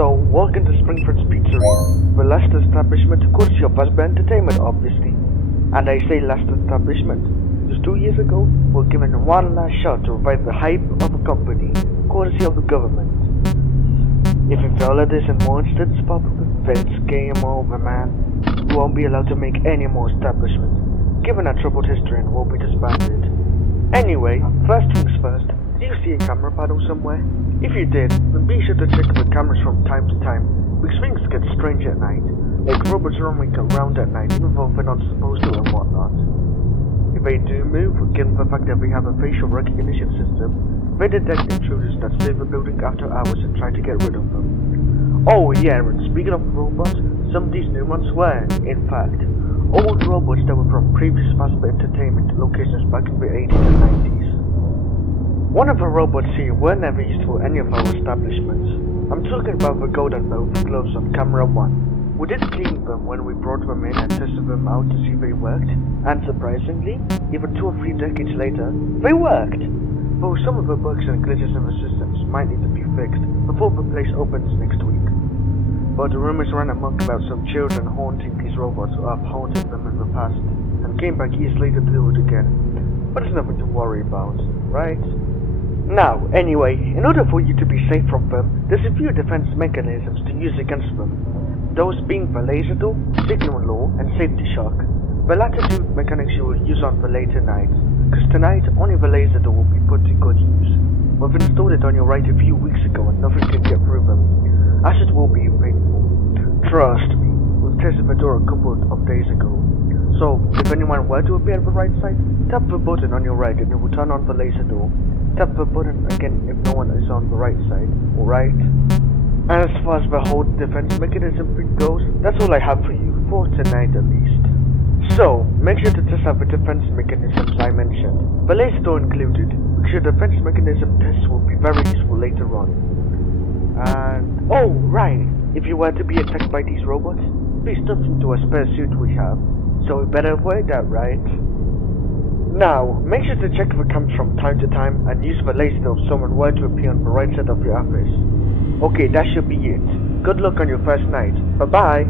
So, welcome to Springford's Pizzeria, the last establishment courtesy of Fazbear Entertainment, obviously. And I say last establishment, because 2 years ago, we were given one last shot to revive the hype of a company, courtesy of the government. If you follow this and more incidents pop up, then it's game over, man. We won't be allowed to make any more establishments, given our troubled history, and will be disbanded. Anyway, first things first, did you see a camera paddle somewhere? If you did, then be sure to check the cameras from time to time, because things get strange at night, like robots roaming around at night even though they're not supposed to and whatnot. If they do move, given the fact that we have a facial recognition system, they detect intruders that stay in the building after hours and try to get rid of them. Oh yeah, and speaking of robots, some of these new ones were, in fact, old robots that were from previous Fazbear Entertainment locations back in the 80s and 90s. One of the robots here were never used for any of our establishments. I'm talking about the golden velvet gloves on camera 1. We did clean them when we brought them in and tested them out to see if they worked, and surprisingly, even 2 or 3 decades later, they worked! Though some of the bugs and glitches in the systems might need to be fixed before the place opens next week. But the rumors ran amok about some children haunting these robots who have haunted them in the past, and came back years later to do it again. But it's nothing to worry about, right? Now, anyway, in order for you to be safe from them, there's a few defense mechanisms to use against them. Those being the laser door, signal law, and safety shock. The latter 2 mechanics you will use on the later nights, because tonight only the laser door will be put to good use. We've installed it on your right a few weeks ago and nothing can get through them, as it will be painful. Trust me, we've tested the door a couple of days ago. So, if anyone were to appear at the right side, tap the button on your right and it will turn on the laser door. Tap the button again if no one is on the right side, alright? And as far as the whole defense mechanism thing goes, that's all I have for you, for tonight at least. So, make sure to test out the defense mechanisms I mentioned, the laser door included, because your defense mechanism tests will be very useful later on. And, oh right, if you were to be attacked by these robots, be stuffed into a spare suit we have, so we better avoid that, right? Now, make sure to check the cams from time to time and use the laser if someone were to appear on the right side of your office. Okay, that should be it. Good luck on your first night. Bye-bye!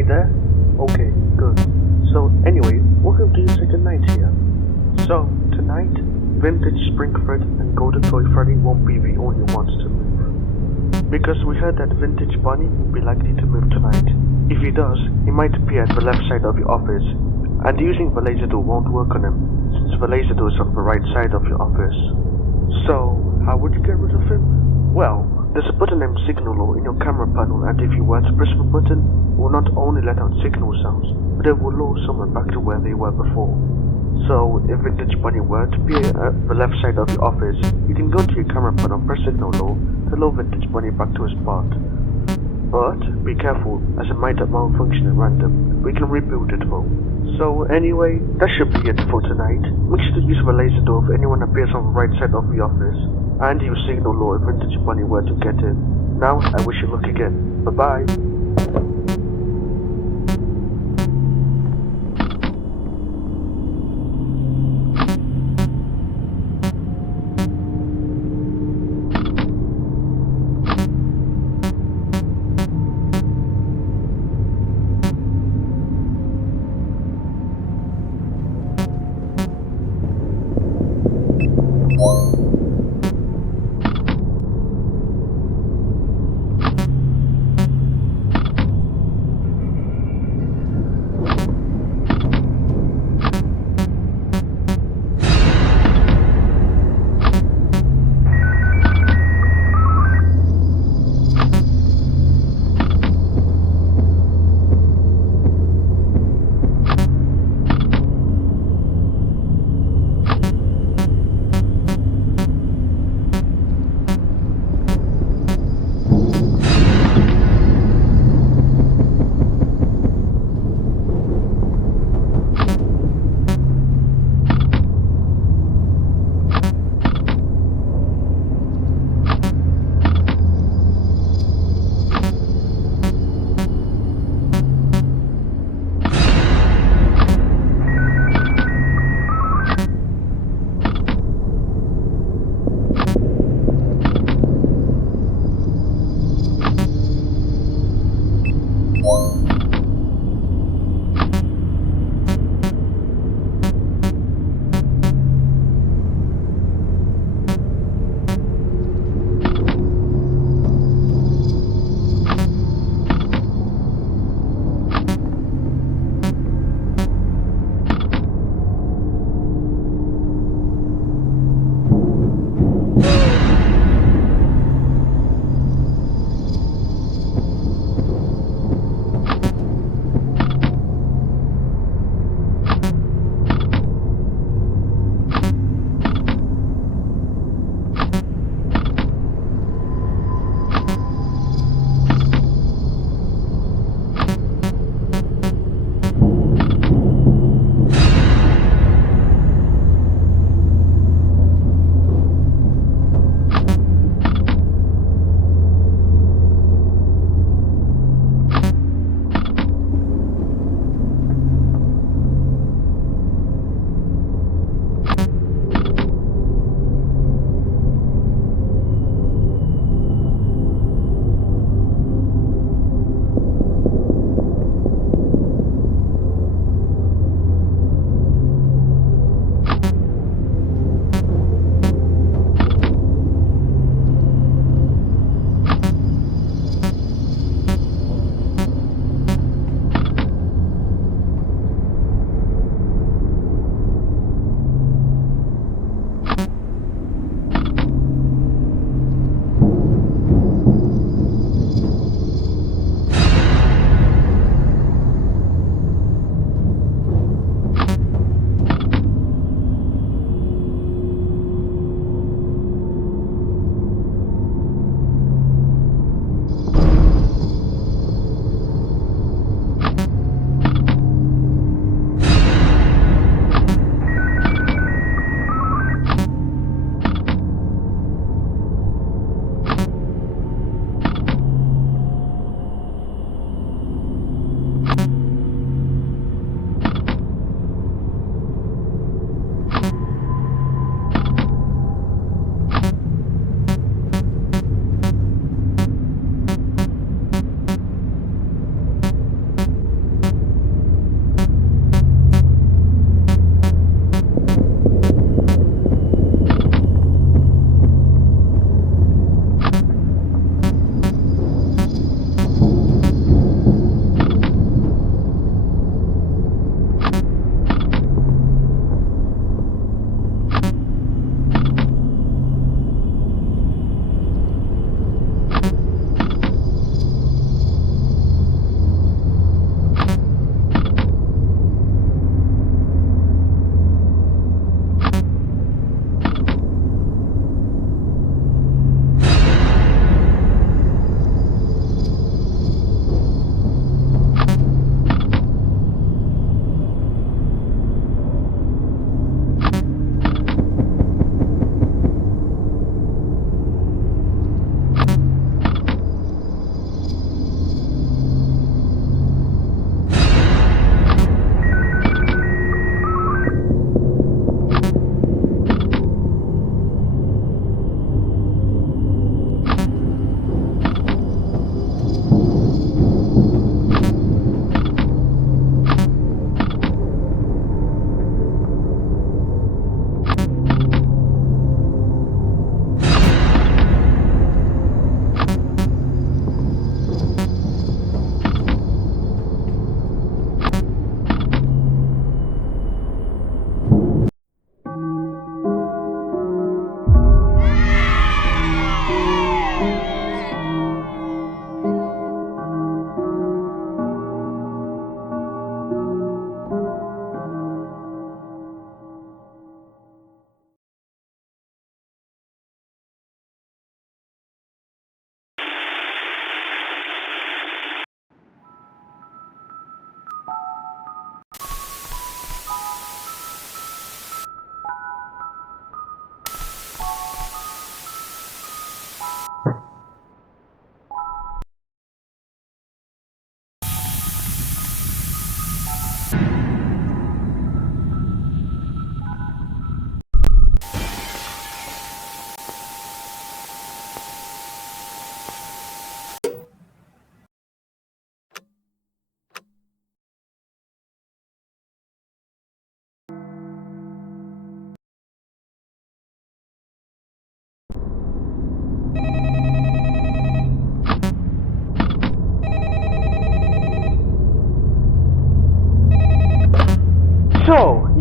you there? Okay, good. So anyway, welcome to your second night here. So, tonight, Vintage Springford and Golden Toy Freddy won't be the only ones to move. Because we heard that Vintage Bunny will be likely to move tonight. If he does, he might appear at the left side of your office, and using the laser door won't work on him, since the laser door is on the right side of your office. So, how would you get rid of him? Well, there's a button named Signal Law in your camera panel, and if you were to press the button, it will not only let out signal sounds, but it will lure someone back to where they were before. So, if Vintage Bunny were to be at the left side of your office, you can go to your camera panel, press Signal Law to lure Vintage Bunny back to his spot. But, be careful, as it might malfunction at random. We can rebuild it though. So anyway, that should be it for tonight. Make sure to use the laser door if anyone appears on the right side of the office, and use Signal Law if Vintage Bunny were to get in. Now, I wish you luck again. Bye-bye.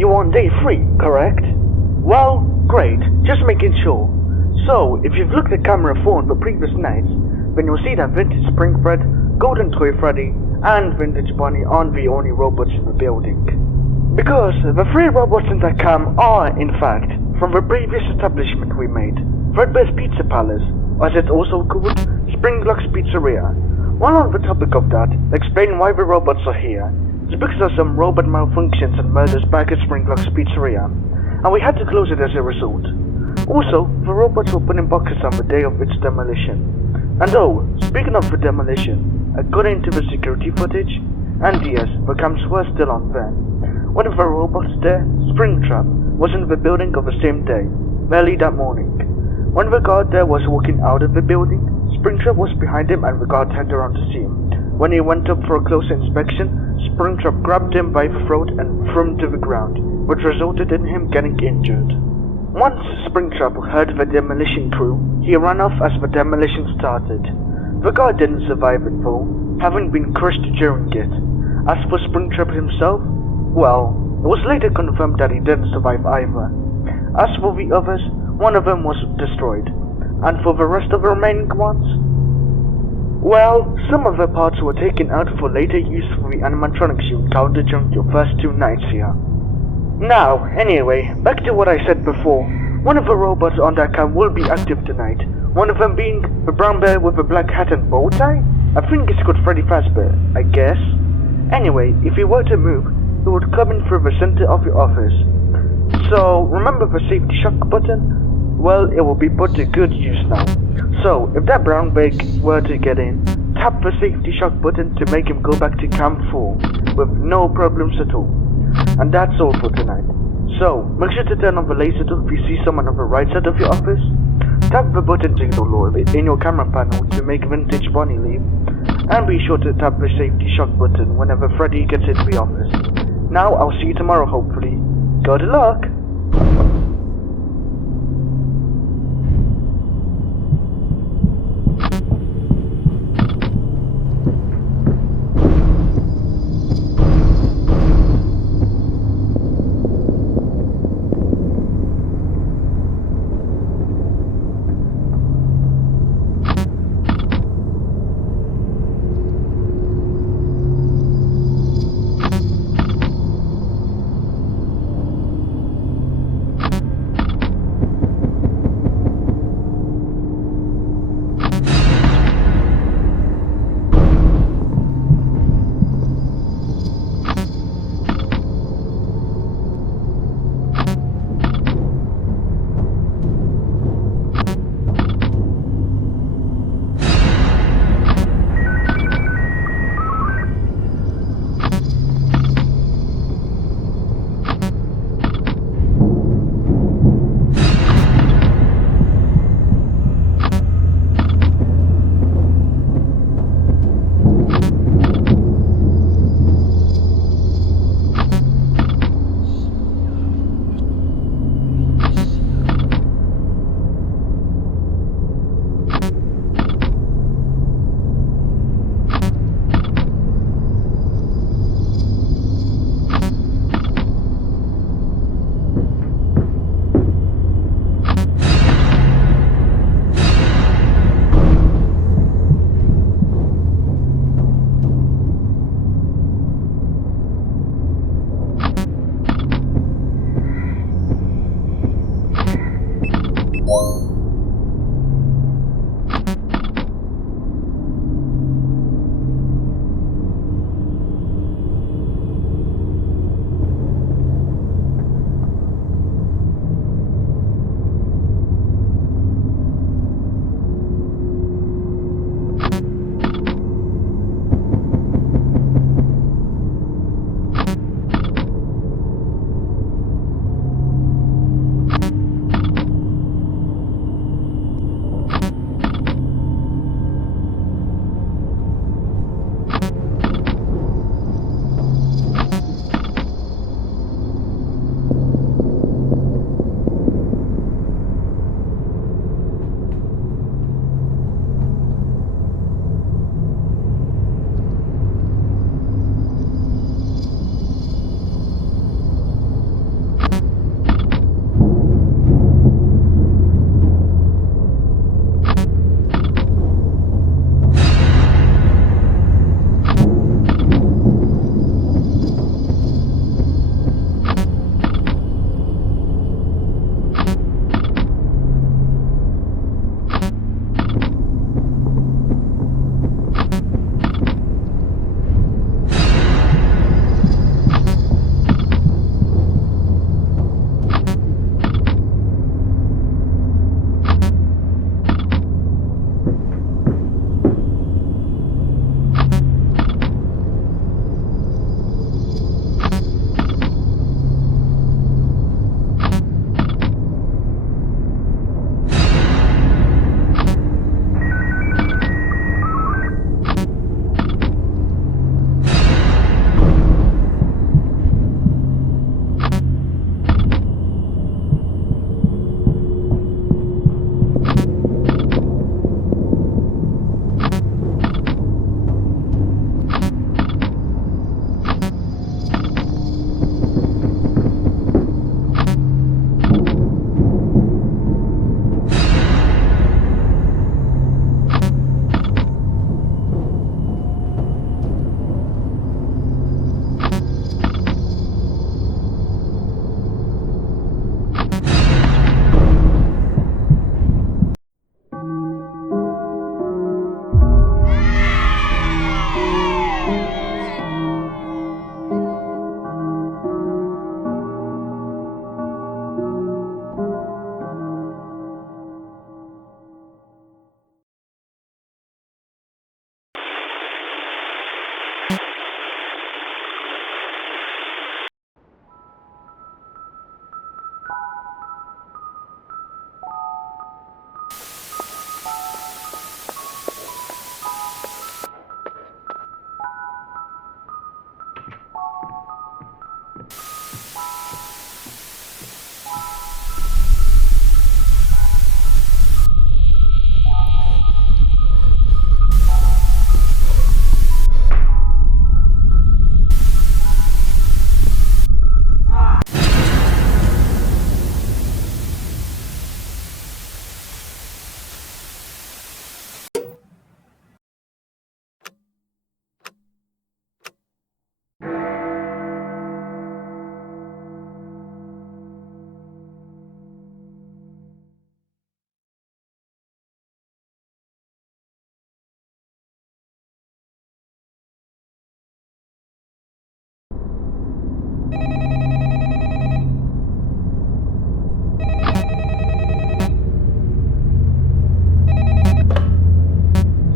you on day 3, correct? Well, great, just making sure. So, if you've looked at camera 4 on the previous nights, then you'll see that Vintage Spring Fred, Golden Toy Freddy, and Vintage Bonnie aren't the only robots in the building. Because the 3 robots in that cam are, in fact, from the previous establishment we made, Fredbear's Pizza Palace, or as it's also called, Springlock's Pizzeria. While on the topic of that, I'll explain why the robots are here. It's because of some robot malfunctions and murders back at Springlock's Pizzeria, and we had to close it as a result. Also, the robots were put in boxes on the day of its demolition. And oh, speaking of the demolition, according to the security footage, and yes, the cams were still on then, one of the robots there, Springtrap, was in the building on the same day, early that morning. When the guard there was walking out of the building, Springtrap was behind him and the guard turned around to see him. When he went up for a closer inspection, Springtrap grabbed him by the throat and threw him to the ground, which resulted in him getting injured. Once Springtrap heard the demolition crew, he ran off as the demolition started. The guard didn't survive it though, having been crushed during it. As for Springtrap himself, well, it was later confirmed that he didn't survive either. As for the others, one of them was destroyed, and for the rest of the remaining ones, well, some of the parts were taken out for later use for the animatronics you encountered during your first 2 nights here. Now, anyway, back to what I said before. One of the robots on that cam will be active tonight, one of them being the brown bear with the black hat and bow tie? I think it's called Freddy Fazbear, I guess. Anyway, if he were to move, he would come in through the center of your office. So, remember the safety shock button? Well, it will be put to good use now. So, if that brown bear were to get in, tap the safety shock button to make him go back to cam 4, with no problems at all. And that's all for tonight. So, make sure to turn on the laser door if you see someone on the right side of your office. Tap the button signal in your camera panel to make Vintage Bonnie leave. And be sure to tap the safety shock button whenever Freddy gets into the office. Now, I'll see you tomorrow hopefully. Good luck!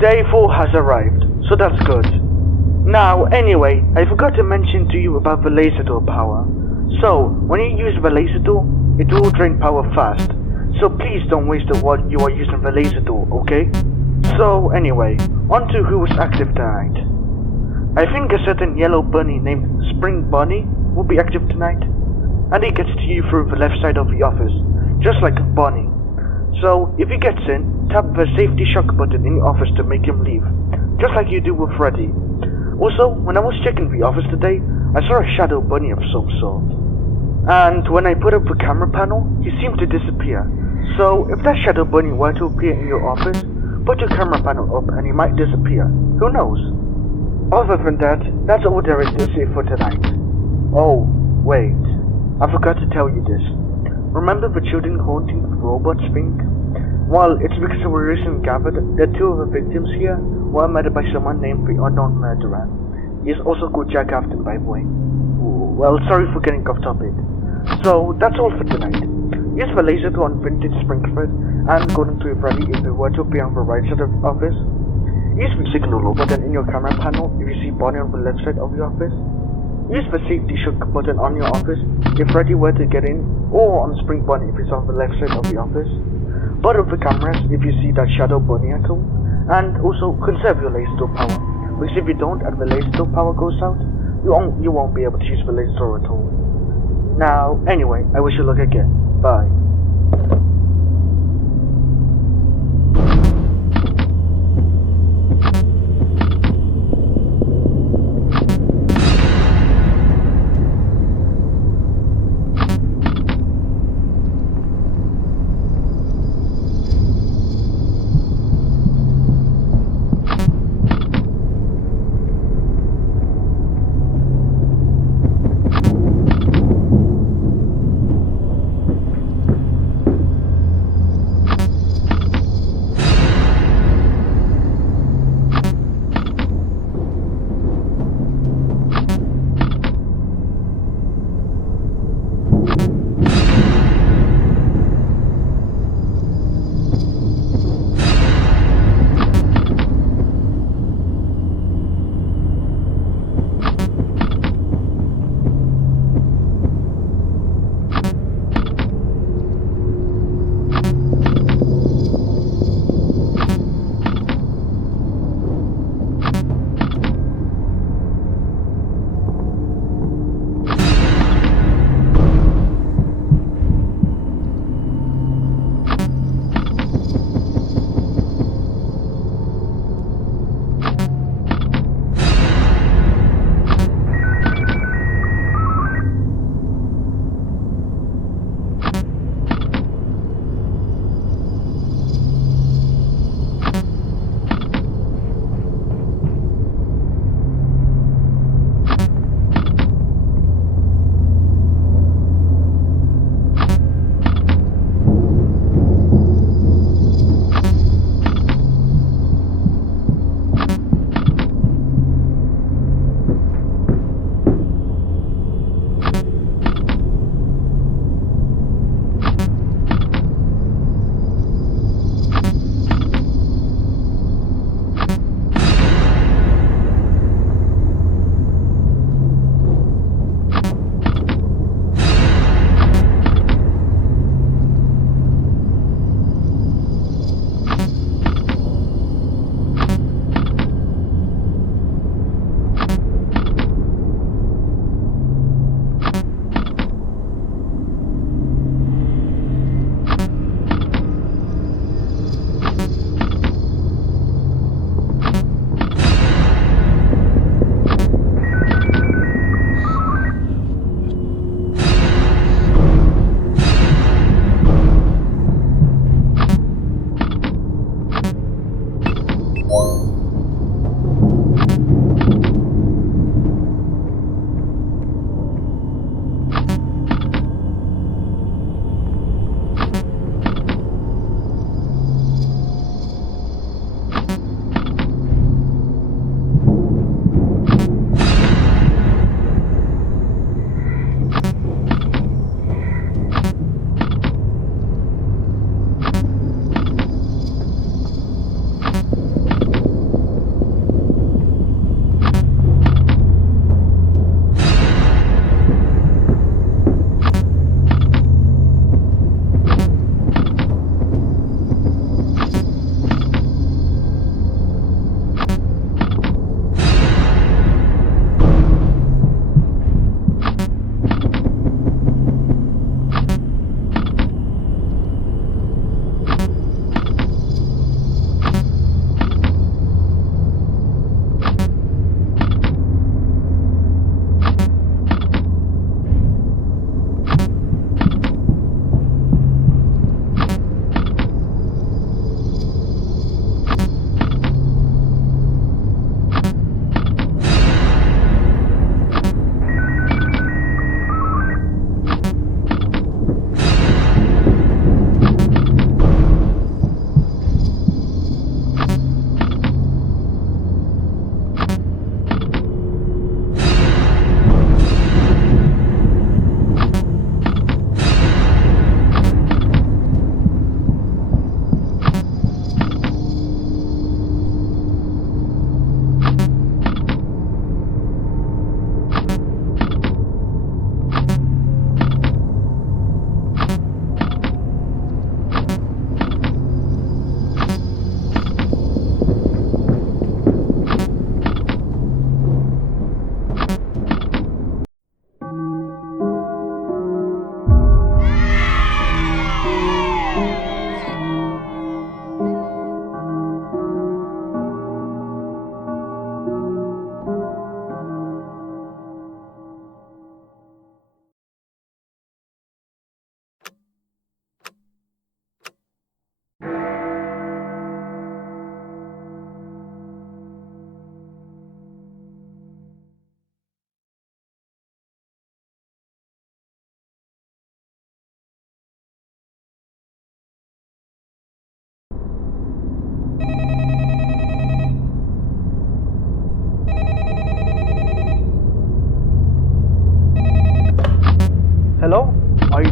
Day 4 has arrived, so that's good. Now, anyway, I forgot to mention to you about the laser door power. So, when you use the laser door, it will drain power fast. So please don't waste it while you are using the laser door, okay? So, anyway, on to who was active tonight. I think a certain yellow bunny named Spring Bunny will be active tonight. And he gets to you through the left side of the office, just like Bunny. So, if he gets in, tap the safety shock button in the office to make him leave, just like you do with Freddy. Also, when I was checking the office today, I saw a shadow bunny of some sort. And when I put up the camera panel, he seemed to disappear. So, if that shadow bunny were to appear in your office, put your camera panel up and he might disappear. Who knows? Other than that, that's all there is to say for tonight. Oh, wait. I forgot to tell you this. Remember the children haunting the robots thing? Well, it's because we recently gathered that two of the victims here were murdered by someone named the Unknown Murderer. He is also called Jack Afton, by the way. Well, sorry for getting off topic. So, that's all for tonight. Use the laser to on vintage Springfield and Golden to Freddy if you were to appear on the right side of the office. Use the signal button in your camera panel if you see Bonnie on the left side of the office. Use the safety shock button on your office if Freddy were to get in, or on Spring Bunny if he's on the left side of the office. But of the cameras if you see that shadow bunny at all. And also conserve your laser door power, because if you don't and the laser door power goes out, you won't be able to use the laser door at all. Now, anyway, I wish you luck again. Bye.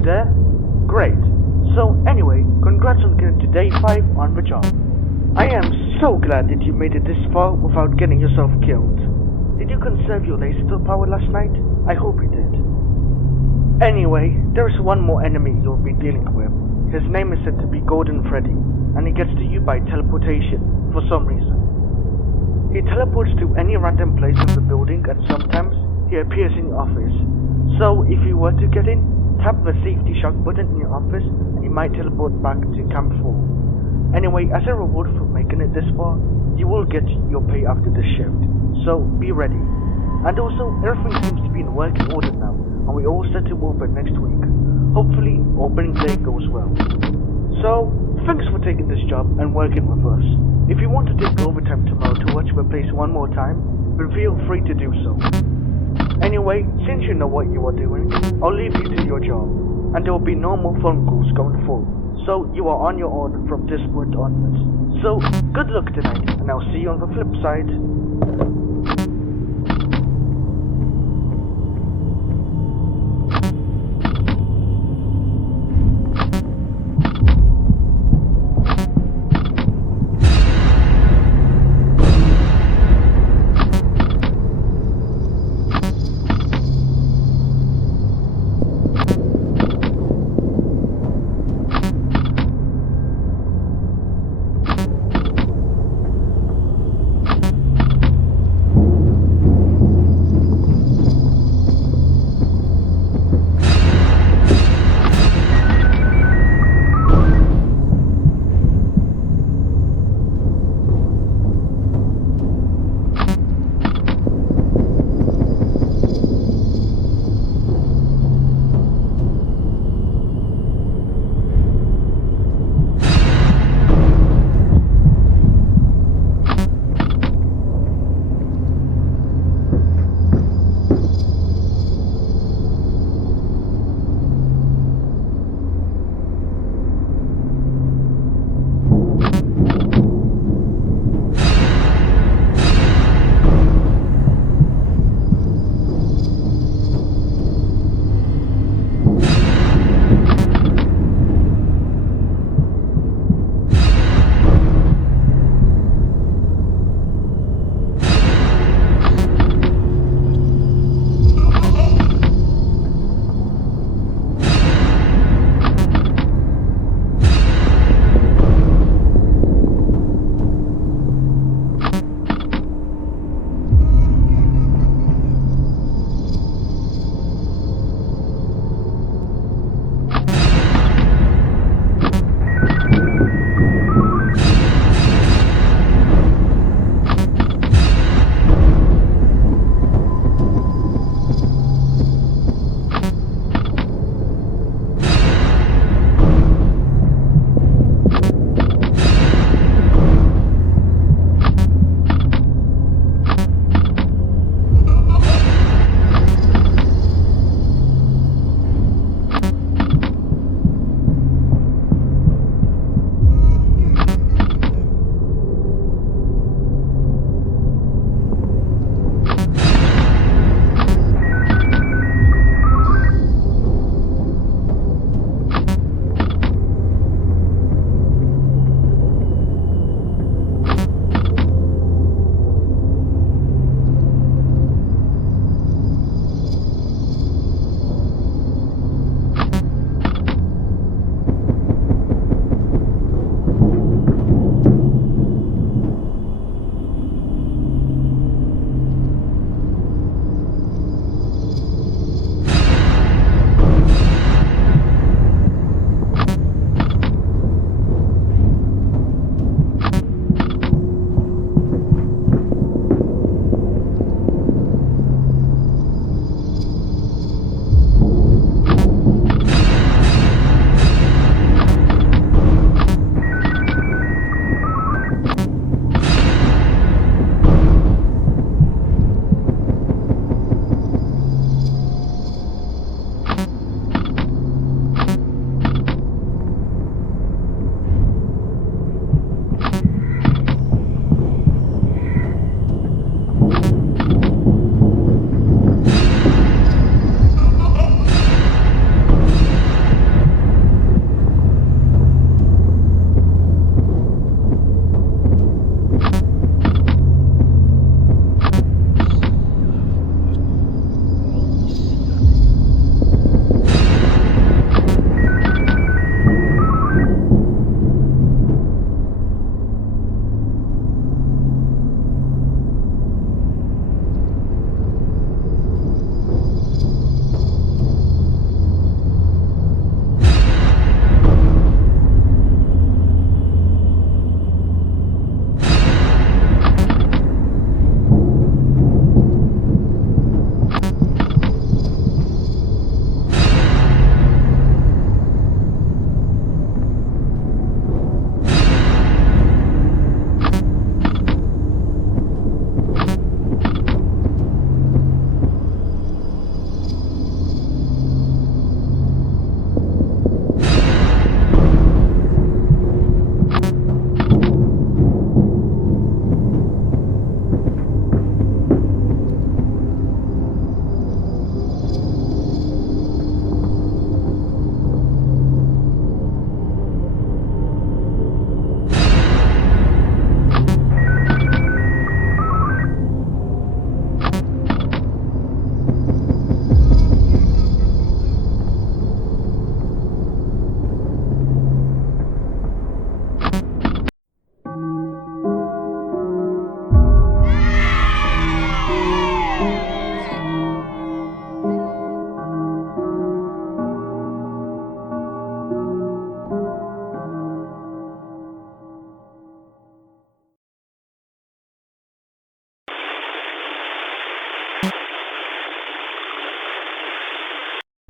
there? Great. So anyway, congrats on getting to day 5 on the job. I am so glad that you made it this far without getting yourself killed. Did you conserve your laser power last night? I hope you did. Anyway, there is one more enemy you'll be dealing with. His name is said to be Golden Freddy, and he gets to you by teleportation, for some reason. He teleports to any random place in the building, and sometimes he appears in your office. So if you were to get in, tap the safety shock button in your office, and you might teleport back to Camp 4. Anyway, as a reward for making it this far, you will get your pay after this shift, so be ready. And also, everything seems to be in working order now, and we all set to open next week. Hopefully, opening day goes well. So, thanks for taking this job and working with us. If you want to take overtime tomorrow to watch the place one more time, then feel free to do so. Anyway, since you know what you are doing, I'll leave you to your job, and there will be no more phone calls going forward. So you are on your own from this point onwards. So, good luck tonight, and I'll see you on the flip side.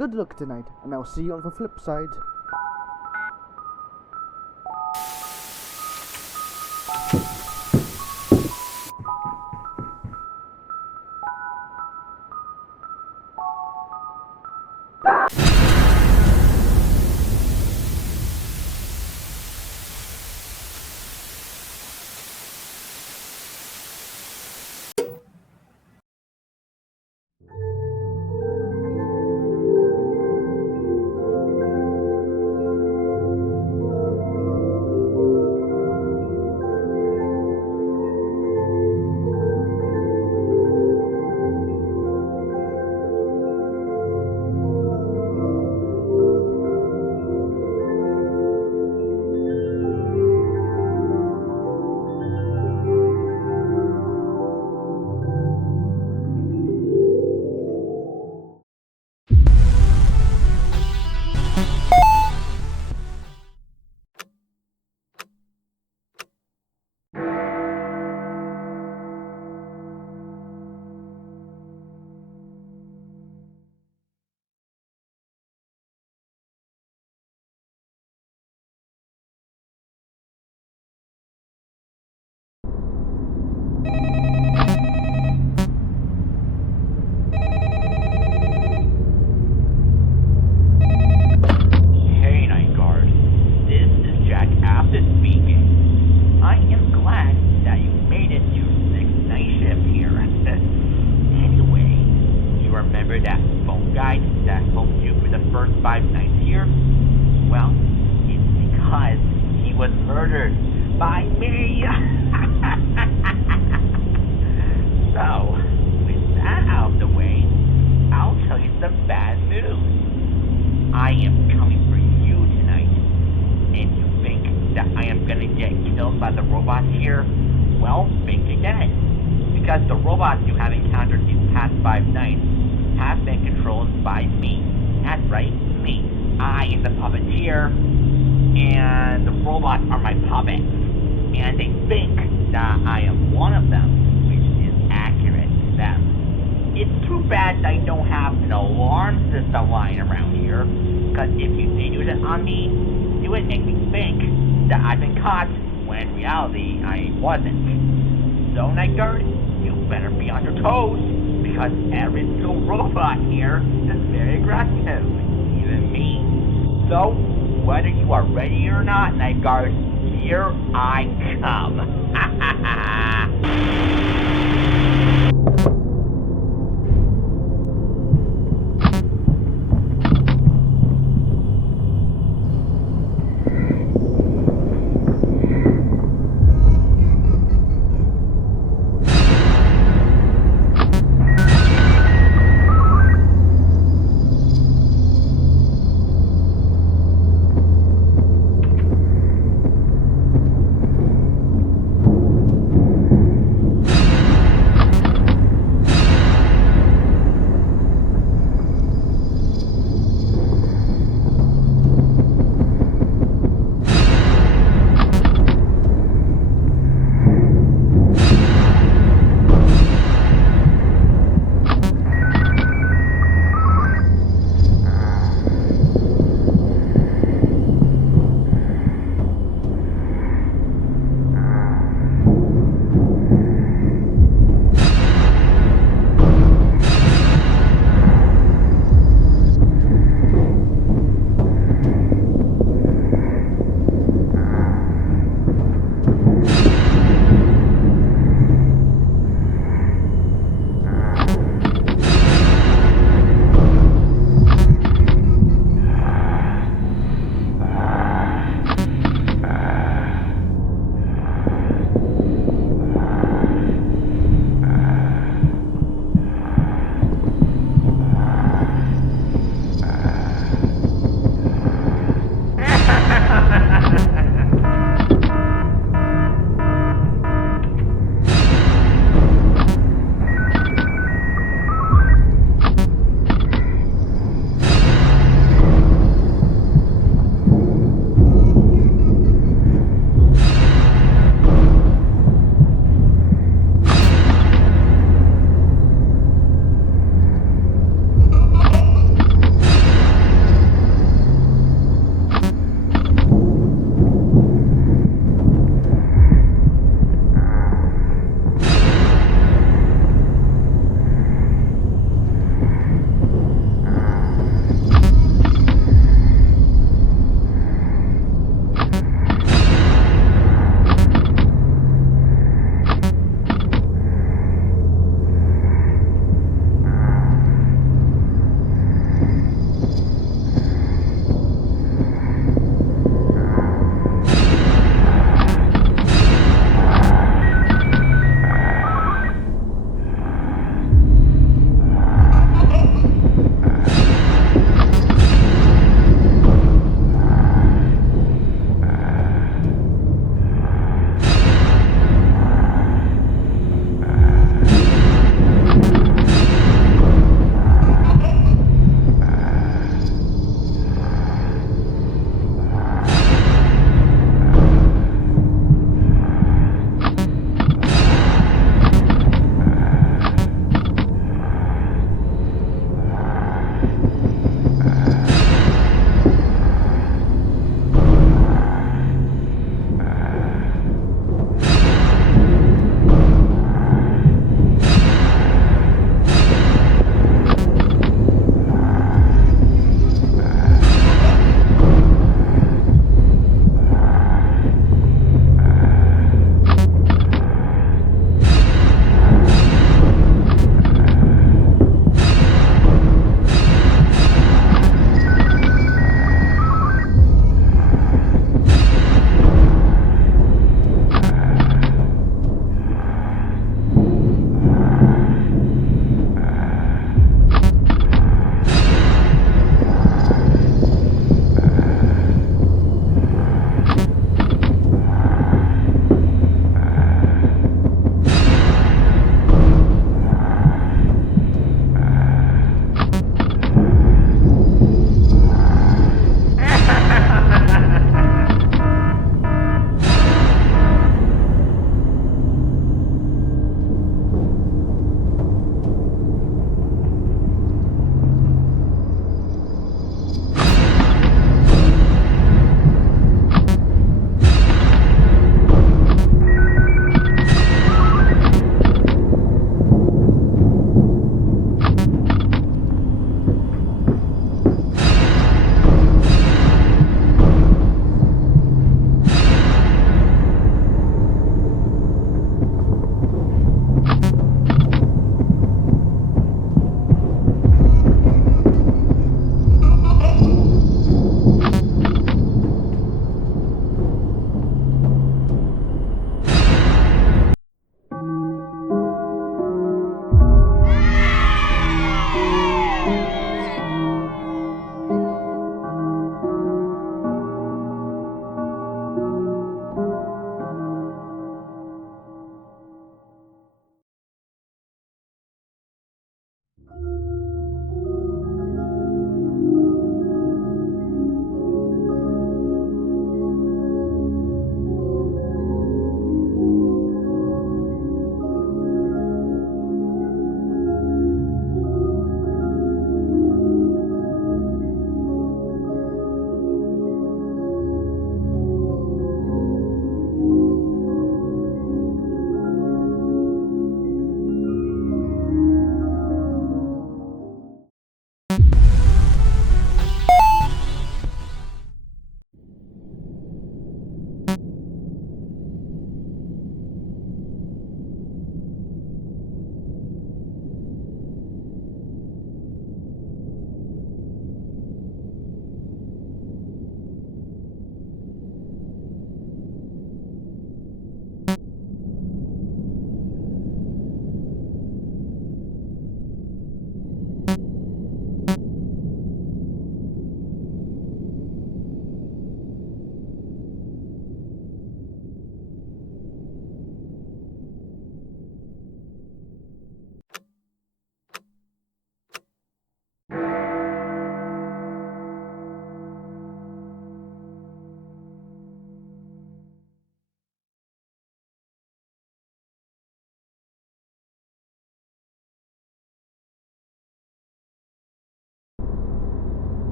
Good luck tonight, and I'll see you on the flip side.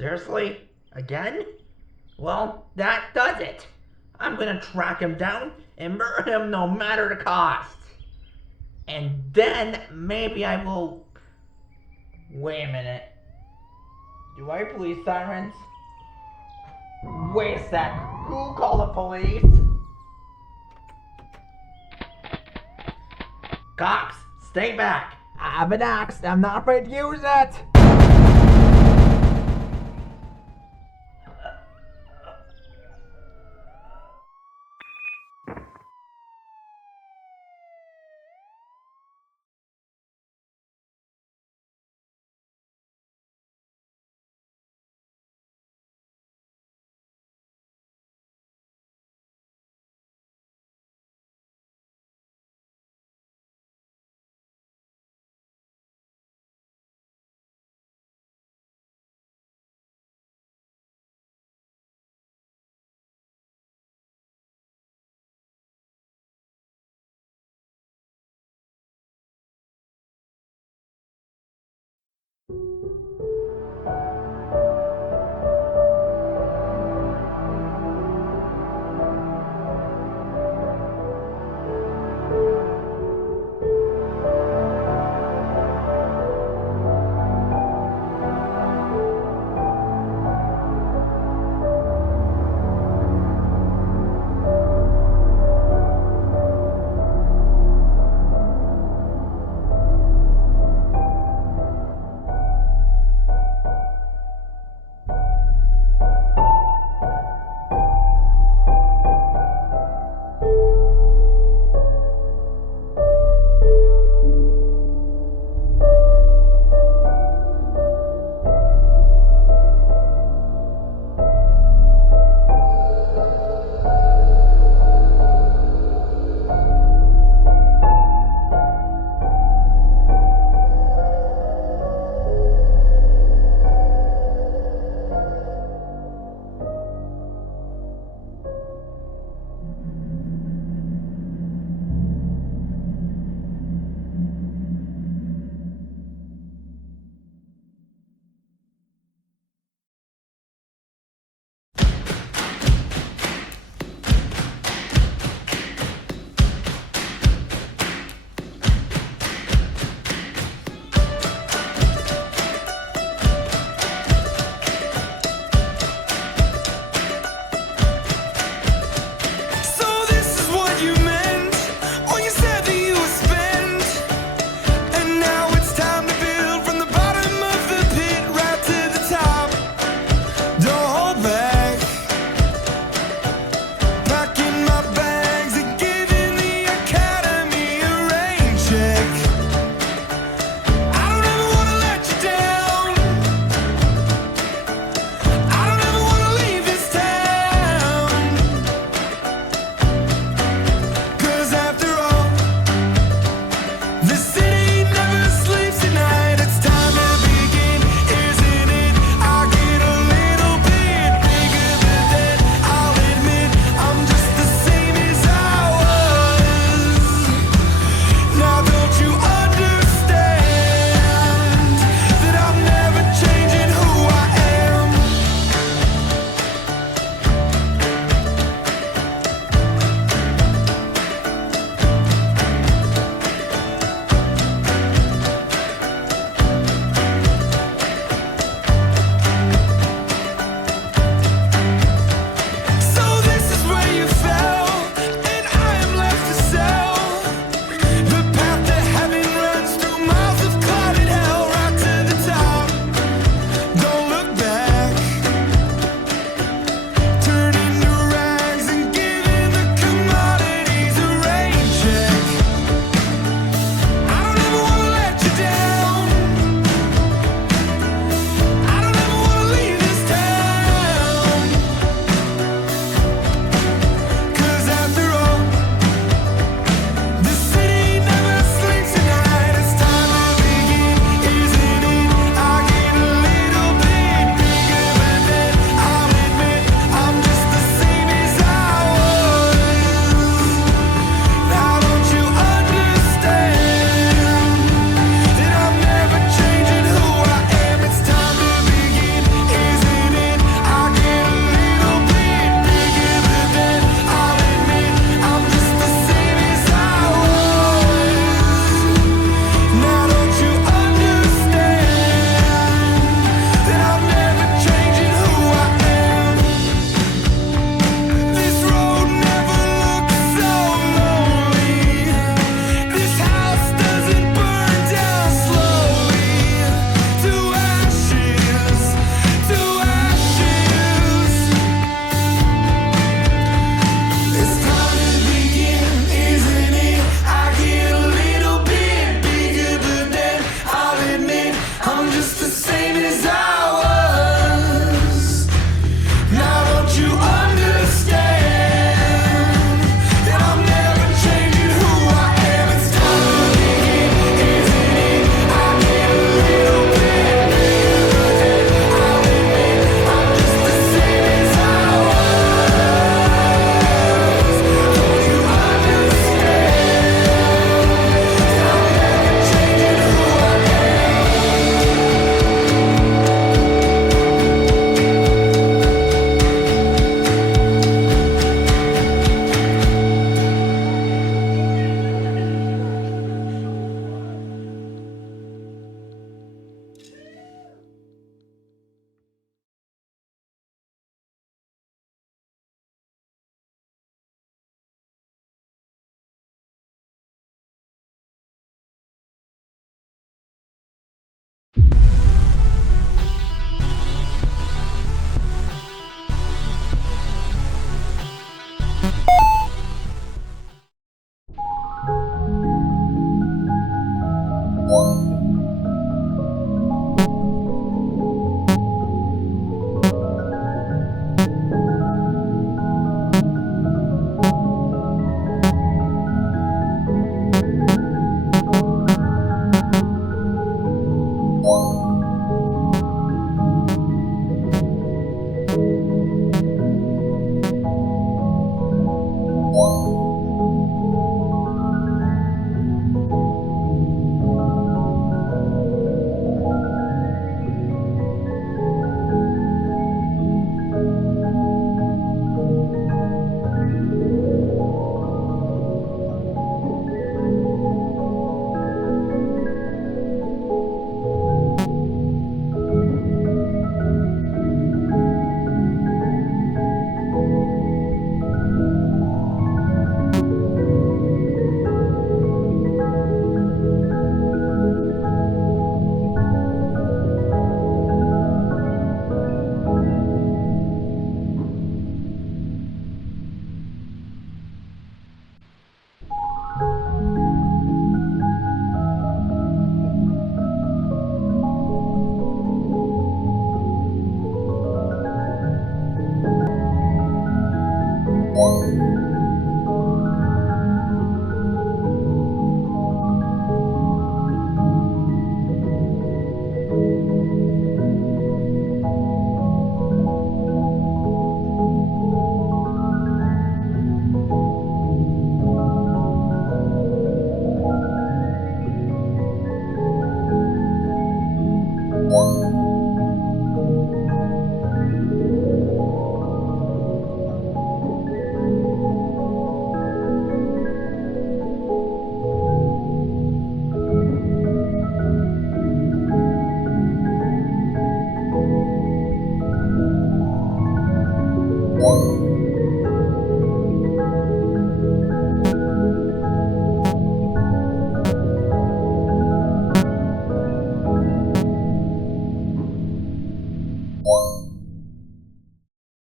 Seriously? Again? Well, that does it. I'm gonna track him down and murder him no matter the cost. And then maybe I will. Wait a minute. Do I hear police sirens? Wait a sec. Who called the police? Cops, stay back. I have an axe. I'm not afraid to use it.